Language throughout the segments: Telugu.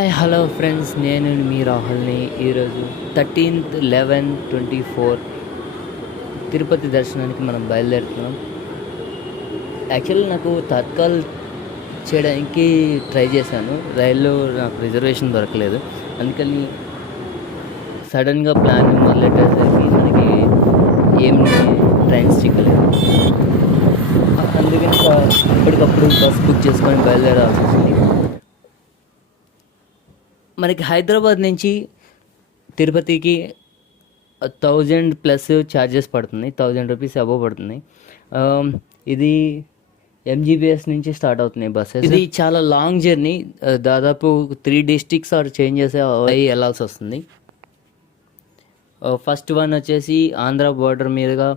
హాయ్ హలో ఫ్రెండ్స్, నేను మీ రాహుల్ని. ఈరోజు 13th 11/24 తిరుపతి దర్శనానికి మనం బయలుదేరుతున్నాం. యాక్చువల్లీ నాకు తత్కాల్ చేయడానికి ట్రై చేశాను, రైల్లో నాకు రిజర్వేషన్ దొరకలేదు. అందుకని సడన్గా ప్లాన్ మొదలెట్టేసరికి మనకి ఏం ట్రైన్స్ చిక్కలేదు. అందుకని అప్పటికప్పుడు బస్ బుక్ చేసుకొని బయలుదేరాల్సి వచ్చింది. మనకి హైదరాబాద్ నుంచి తిరుపతికి 1000+ ఛార్జెస్ పడుతుంది, 1000 రూపీస్ అబోవ్ పడుతుంది. ఇది ఎంజీబీఎస్ నుంచి స్టార్ట్ అవుతున్నాయి బస్సెస్. ఇది చాలా లాంగ్ జర్నీ, దాదాపు 3 డిస్ట్రిక్ట్స్ ఆర్ చేంజెస్ అయ్యి వెళ్ళాల్సి వస్తుంది. ఫస్ట్ వన్ వచ్చేసి ఆంధ్ర బోర్డర్ మీదుగా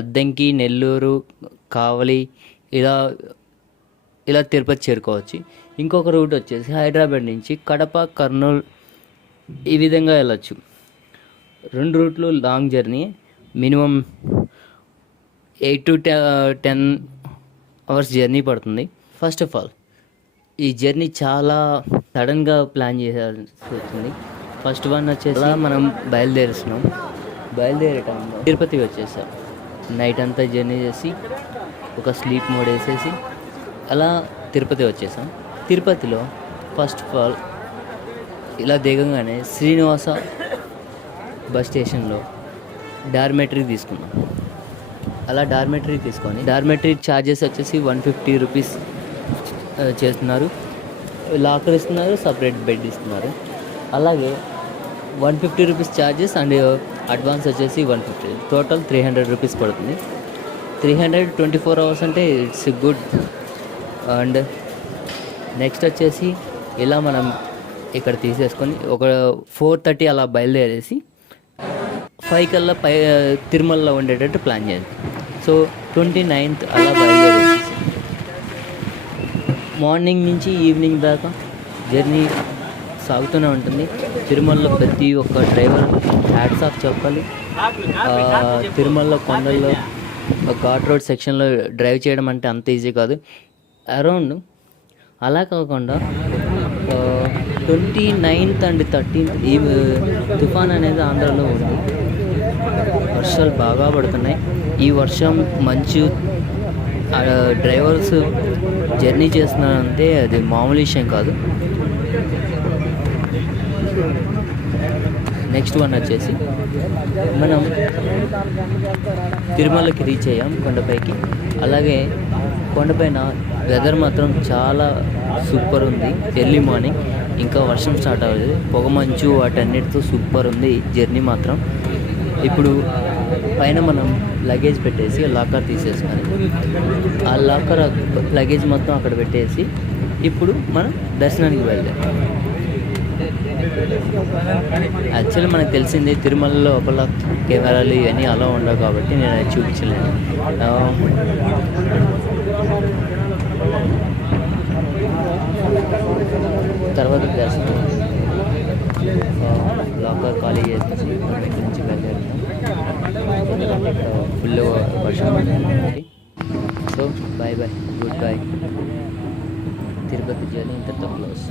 అద్దంకి, నెల్లూరు, కావలి ఇలా తిరుపతి చేరుకోవచ్చు. ఇంకొక రూట్ వచ్చేసి హైదరాబాద్ నుంచి కడప, కర్నూలు ఈ విధంగా వెళ్ళచ్చు. 2 రూట్లు long journey, minimum 8 to 10 hours journey పడుతుంది. ఫస్ట్ ఆఫ్ ఆల్ ఈ జర్నీ చాలా సడన్గా ప్లాన్ చేయాల్సి వచ్చింది. ఫస్ట్ వన్ వచ్చేసి మనం బయలుదేరే టైంలో తిరుపతికి వచ్చేసాం. నైట్ అంతా జర్నీ చేసి ఒక స్లీప్ మోడ్ వేసేసి అలా తిరుపతి వచ్చేసాం. తిరుపతిలో ఫస్ట్ ఆఫ్ ఆల్ ఇలా దిగంగానే శ్రీనివాస బస్ స్టేషన్లో డార్మెటరీ తీసుకున్నాం. అలా డార్మెటరీ తీసుకొని డార్మెటరీ ఛార్జెస్ వచ్చేసి 150 రూపీస్ చేస్తున్నారు. లాకర్ ఇస్తున్నారు, సపరేట్ బెడ్ ఇస్తున్నారు. అలాగే 150 రూపీస్ ఛార్జెస్ అండ్ అడ్వాన్స్ వచ్చేసి 150, టోటల్ 300 రూపీస్ పడుతుంది. 324 అవర్స్ అంటే ఇట్స్ గుడ్. అండ్ నెక్స్ట్ వచ్చేసి ఇలా మనం ఇక్కడ తీసేసుకొని ఒక 4:30 అలా బయలుదేరేసి 5 కల్లా తిరుమలలో ఉండేటట్టు ప్లాన్ చేయాలి. సో 29th అలా బయలుదేరేసి మార్నింగ్ నుంచి ఈవినింగ్ దాకా జర్నీ సాగుతూనే ఉంటుంది. తిరుమలలో ప్రతి ఒక్క డ్రైవర్ హ్యాట్స్ ఆఫ్ చెప్పాలి. తిరుమలలో కొండల్లో ఘాట్ రోడ్ సెక్షన్లో డ్రైవ్ చేయడం అంటే అంత ఈజీ కాదు. అరౌండ్ అలా కాకుండా 29th and 13th ఈ తుఫాన్ అనేది ఆంధ్రాలో ఉంది. వర్షాలు బాగా పడుతున్నాయి. ఈ వర్షం మంచు డ్రైవర్స్ జర్నీ చేస్తున్నారంటే అది మామూలు విషయం కాదు. నెక్స్ట్ వన్ వచ్చేసి మనం తిరుమలకి రీచ్ అయ్యాం, కొండపైకి. అలాగే కొండపైన వెదర్ మాత్రం చాలా సూపర్ ఉంది. ఎర్లీ మార్నింగ్ ఇంకా వర్షం స్టార్ట్ అవ్వలేదు, పొగమంచు వాటన్నిటితో సూపర్ ఉంది జర్నీ మాత్రం. ఇప్పుడు పైన మనం లగేజ్ పెట్టేసి లాకర్ తీసేసుకొని ఆ లాకర్ లగేజ్ మొత్తం అక్కడ పెట్టేసి ఇప్పుడు మనం దర్శనానికి బయలుదేరాం. యాక్చువల్లీ మనకు తెలిసింది తిరుమలలో ఒకళ్ళ కెమెరాలు ఇవన్నీ అలా ఉండవు కాబట్టి నేను అది చూపించలేను. తర్వాత దర్శనం లాకర్ ఖాళీ చేసేసి ఇక్కడ నుంచి బయలుదేరుతాం. ఎందుకంటే ఇక్కడ ఫుల్ వర్షం పడుతుంది. So bye goodbye. Tirupati journey ఇంతతో క్లోజ్.